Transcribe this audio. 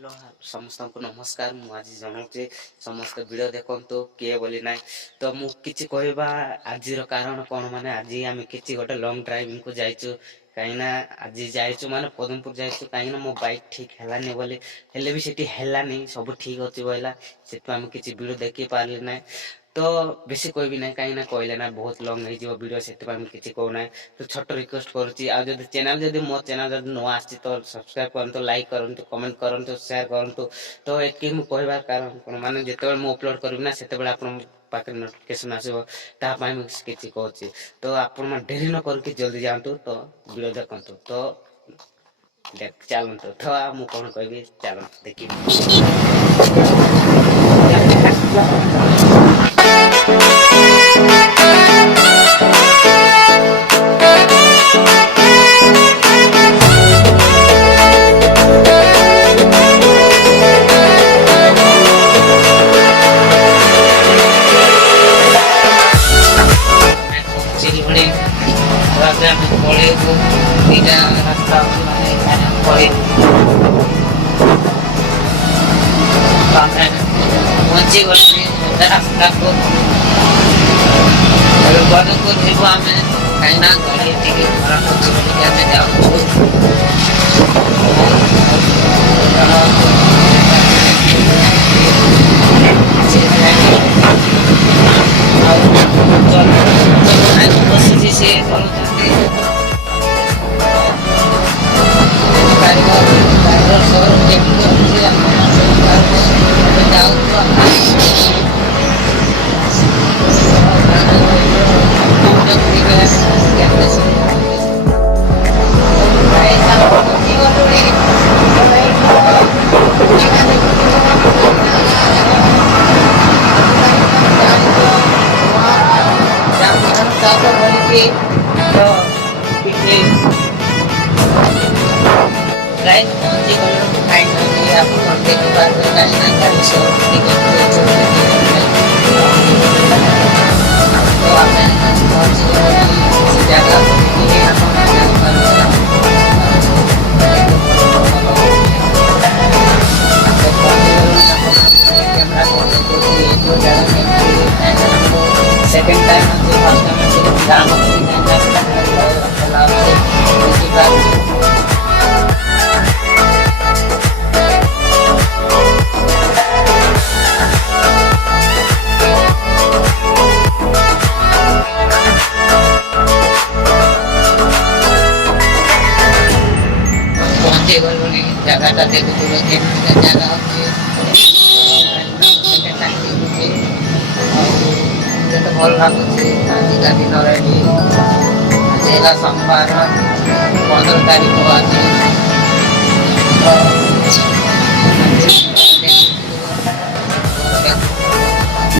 hello समस्त को नमस्कार मु आज जनाऊे समस्त वीडियो देखो किए बोली ना तो मु किछि कहबा आज कारण कौन माने आज आम किछि गोटे लॉन्ग ड्राइविंग को जाइछु कहीं ना आज जाइछु माने पदमपुर जाइछु कहीं ना मो बाइक ठीक हेलानी बोली हेले भी सेठी हेलानी सब ठीक अछि बोला सेटु आम किछि वीडियो देखि पारली ना तो बेसी कहबी ना कहीं ना कहले ना बहुत लॉन्ग हो जीव वीडियो से किसी कहना तो छोट रिक्वेस्ट करुच्ची आज चैनल जब मो चैनल जब नुआ आसी तो सब्सक्राइब करंतु लाइक करंतु कमेंट करंतु शेयर करंतु तो एतकी मु कहबार कारण कोन माने जेतेबेले मु अपलोड करबी ना सेतेबेले आपन पाखे नोटिफिकेशन आसीबो ता पई मु किछि कहूची तो आपन मा देरी न करके जल्दी जांतु तो वीडियो देखंतु तो देख चलंतु तो मु कोन कहबी चलंतु देखि रास्ता पहुंची गले रास्ता को गद को जीव आम कहीं गाड़ी टी खराब अच्छे जाऊँ बसी सी गाइस पहुंची गए फाइनली आप देख पाते गाइस ना गाड़ी से तो आपने पहुंची गए इस जगह ये सेकंड टाइम फर्स्ट टाइम जगह देखो जगह तो भल लगुच आजिका दिन आज सोमवार 15 तारीख आज